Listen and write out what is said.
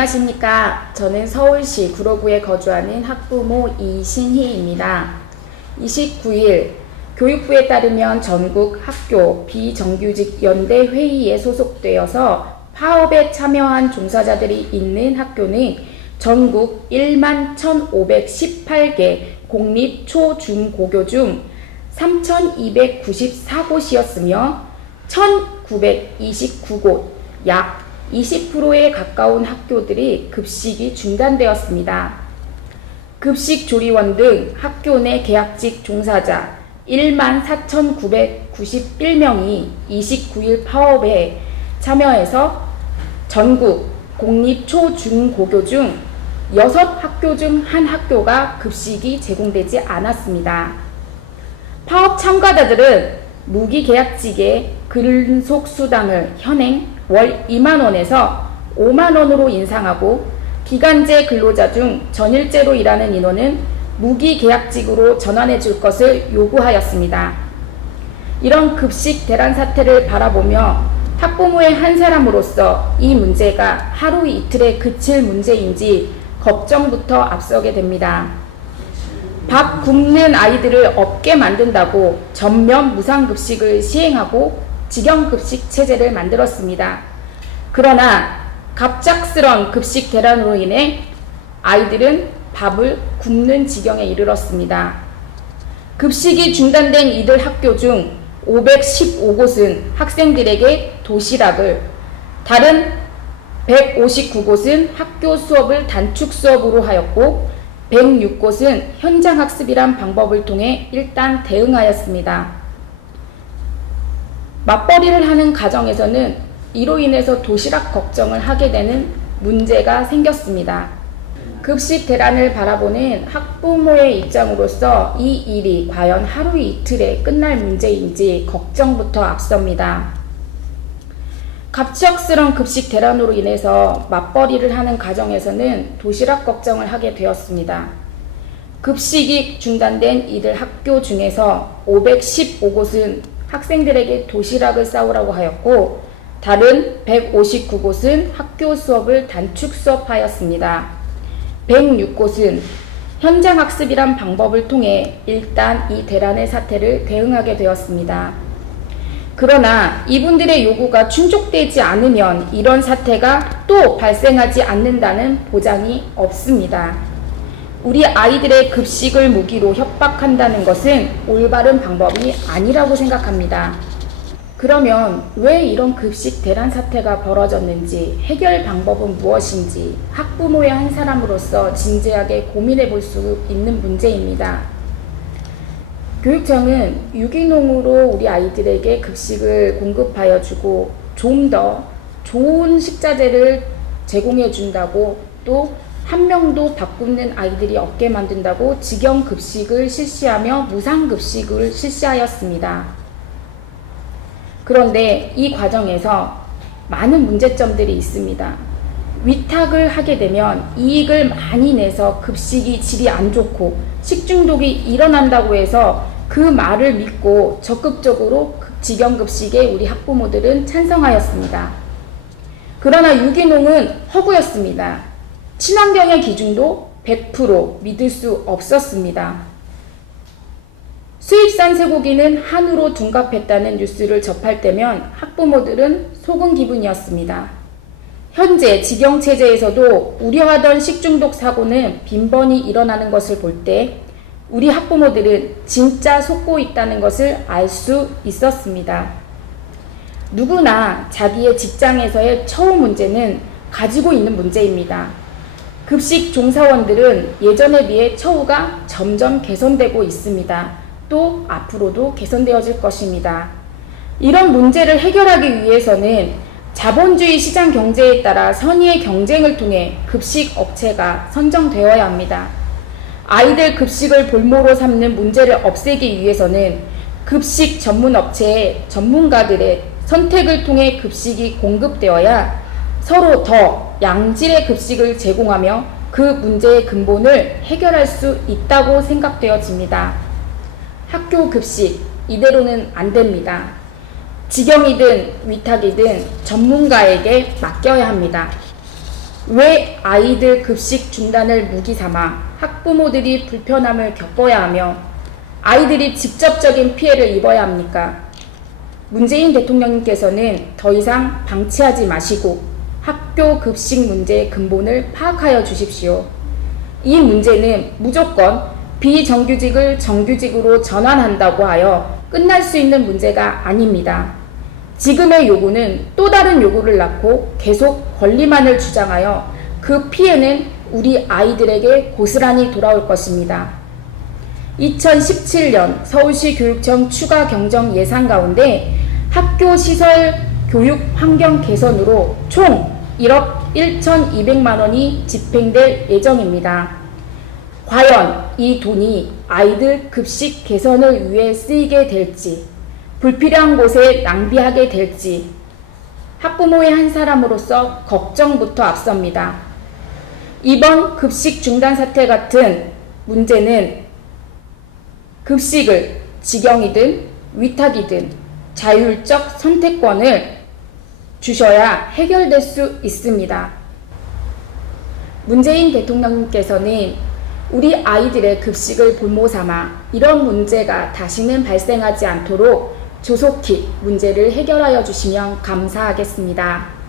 안녕하십니까. 저는 서울시 구로구에 거주하는 학부모 이신희입니다. 29일 교육부에 따르면 전국 학교 비정규직 연대 회의에 소속되어서 파업에 참여한 종사자들이 있는 학교는 전국 1만 1,518개 공립 초중고교 중 3,294곳이었으며 1,929곳 약 20%에 가까운 학교들이 급식이 중단되었습니다. 급식 조리원 등 학교 내 계약직 종사자 1만 4,991명이 29일 파업에 참여해서 전국 공립 초중고교 중 6학교 중 1학교가 급식이 제공되지 않았습니다. 파업 참가자들은 무기계약직의 근속수당을 현행 월 2만원에서 5만원으로 인상하고 기간제 근로자 중 전일제로 일하는 인원은 무기계약직으로 전환해 줄 것을 요구하였습니다. 이런 급식 대란 사태를 바라보며 학부모의 한 사람으로서 이 문제가 하루 이틀에 그칠 문제인지 걱정부터 앞서게 됩니다. 밥 굶는 아이들을 없게 만든다고 전면 무상급식을 시행하고 직영급식 체제를 만들었습니다. 그러나 갑작스런 급식 대란으로 인해 아이들은 밥을 굶는 지경에 이르렀습니다. 급식이 중단된 이들 학교 중 515곳은 학생들에게 도시락을, 다른 159곳은 학교 수업을 단축 수업으로 하였고 106곳은 현장학습이란 방법을 통해 일단 대응하였습니다. 맞벌이를 하는 가정에서는 이로 인해서 도시락 걱정을 하게 되는 문제가 생겼습니다. 급식 대란을 바라보는 학부모의 입장으로서 이 일이 과연 하루 이틀에 끝날 문제인지 걱정부터 앞섭니다. 갑작스런 급식 대란으로 인해서 맞벌이를 하는 가정에서는 도시락 걱정을 하게 되었습니다. 급식이 중단된 이들 학교 중에서 515곳은 학생들에게 도시락을 싸우라고 하였고 다른 159곳은 학교 수업을 단축 수업하였습니다. 106곳은 현장학습이란 방법을 통해 일단 이 대란의 사태를 대응하게 되었습니다. 그러나 이분들의 요구가 충족되지 않으면 이런 사태가 또 발생하지 않는다는 보장이 없습니다. 우리 아이들의 급식을 무기로 협박한다는 것은 올바른 방법이 아니라고 생각합니다. 그러면 왜 이런 급식 대란 사태가 벌어졌는지, 해결 방법은 무엇인지 학부모의 한 사람으로서 진지하게 고민해 볼 수 있는 문제입니다. 교육청은 유기농으로 우리 아이들에게 급식을 공급하여 주고 좀 더 좋은 식자재를 제공해 준다고, 또 한 명도 밥 굶는 아이들이 없게 만든다고 직영급식을 실시하며 무상급식을 실시하였습니다. 그런데 이 과정에서 많은 문제점들이 있습니다. 위탁을 하게 되면 이익을 많이 내서 급식이 질이 안 좋고 식중독이 일어난다고 해서 그 말을 믿고 적극적으로 직영급식에 우리 학부모들은 찬성하였습니다. 그러나 유기농은 허구였습니다. 친환경의 기준도 100% 믿을 수 없었습니다. 수입산 쇠고기는 한우로 둔갑했다는 뉴스를 접할 때면 학부모들은 속은 기분이었습니다. 현재 직영체제에서도 우려하던 식중독 사고는 빈번히 일어나는 것을 볼 때 우리 학부모들은 진짜 속고 있다는 것을 알 수 있었습니다. 누구나 자기의 직장에서의 처우 문제는 가지고 있는 문제입니다. 급식 종사원들은 예전에 비해 처우가 점점 개선되고 있습니다. 또 앞으로도 개선되어질 것입니다. 이런 문제를 해결하기 위해서는 자본주의 시장 경제에 따라 선의의 경쟁을 통해 급식 업체가 선정되어야 합니다. 아이들 급식을 볼모로 삼는 문제를 없애기 위해서는 급식 전문 업체의 전문가들의 선택을 통해 급식이 공급되어야 서로 더 양질의 급식을 제공하며 그 문제의 근본을 해결할 수 있다고 생각되어집니다. 학교 급식 이대로는 안 됩니다. 직영이든 위탁이든 전문가에게 맡겨야 합니다. 왜 아이들 급식 중단을 무기 삼아 학부모들이 불편함을 겪어야 하며 아이들이 직접적인 피해를 입어야 합니까? 문재인 대통령님께서는 더 이상 방치하지 마시고 학교 급식 문제의 근본을 파악하여 주십시오. 이 문제는 무조건 비정규직을 정규직으로 전환한다고 하여 끝날 수 있는 문제가 아닙니다. 지금의 요구는 또 다른 요구를 낳고 계속 권리만을 주장하여 그 피해는 우리 아이들에게 고스란히 돌아올 것입니다. 2017년 서울시 교육청 추가 경정 예산 가운데 학교 시설 교육 환경 개선으로 총 1억 1,200만 원이 집행될 예정입니다. 과연 이 돈이 아이들 급식 개선을 위해 쓰이게 될지, 불필요한 곳에 낭비하게 될지 학부모의 한 사람으로서 걱정부터 앞섭니다. 이번 급식 중단 사태 같은 문제는 급식을 직영이든 위탁이든 자율적 선택권을 주셔야 해결될 수 있습니다. 문재인 대통령님께서는 우리 아이들의 급식을 볼모 삼아 이런 문제가 다시는 발생하지 않도록 조속히 문제를 해결하여 주시면 감사하겠습니다.